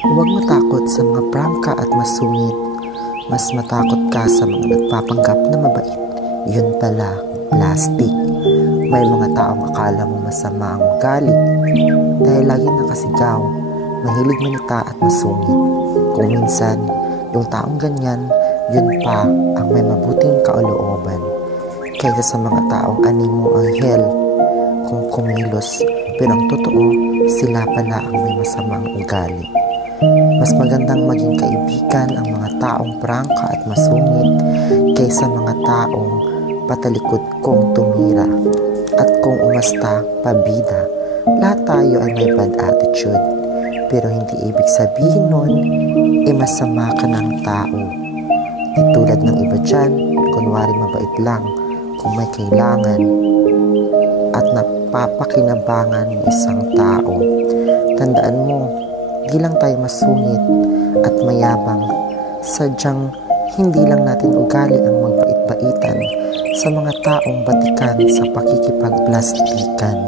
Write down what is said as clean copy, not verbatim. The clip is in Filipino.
Huwag matakot sa mga prangka at masungit. Mas matakot ka sa mga nagpapanggap na mabait. Yun pala, plastic. May mga taong akala mo masama ang ugali dahil laging nakasigaw, mahilig manita at masungit. Kung minsan, yung taong ganyan, yun pa ang may mabuting kaolooban kaysa sa mga taong animo anghel kung kumilos, pero ang totoo, sila pala ang may masamang ugali. Mas magandang maging kaibigan ang mga taong prangka at masungit kaysa mga taong patalikod kong tumira. At kung umasta, pabida, lahat tayo ay may bad attitude. Pero hindi ibig sabihin nun, masama ka ng tao. Di tulad ng iba dyan, kunwari mabait lang kung may kailangan at napapakinabangan ng isang tao. Tandaan mo, di lang tayo masungit at mayabang, sadyang hindi lang natin ugali ang magbait-baitan sa mga taong batikan sa pakikipagplastikan.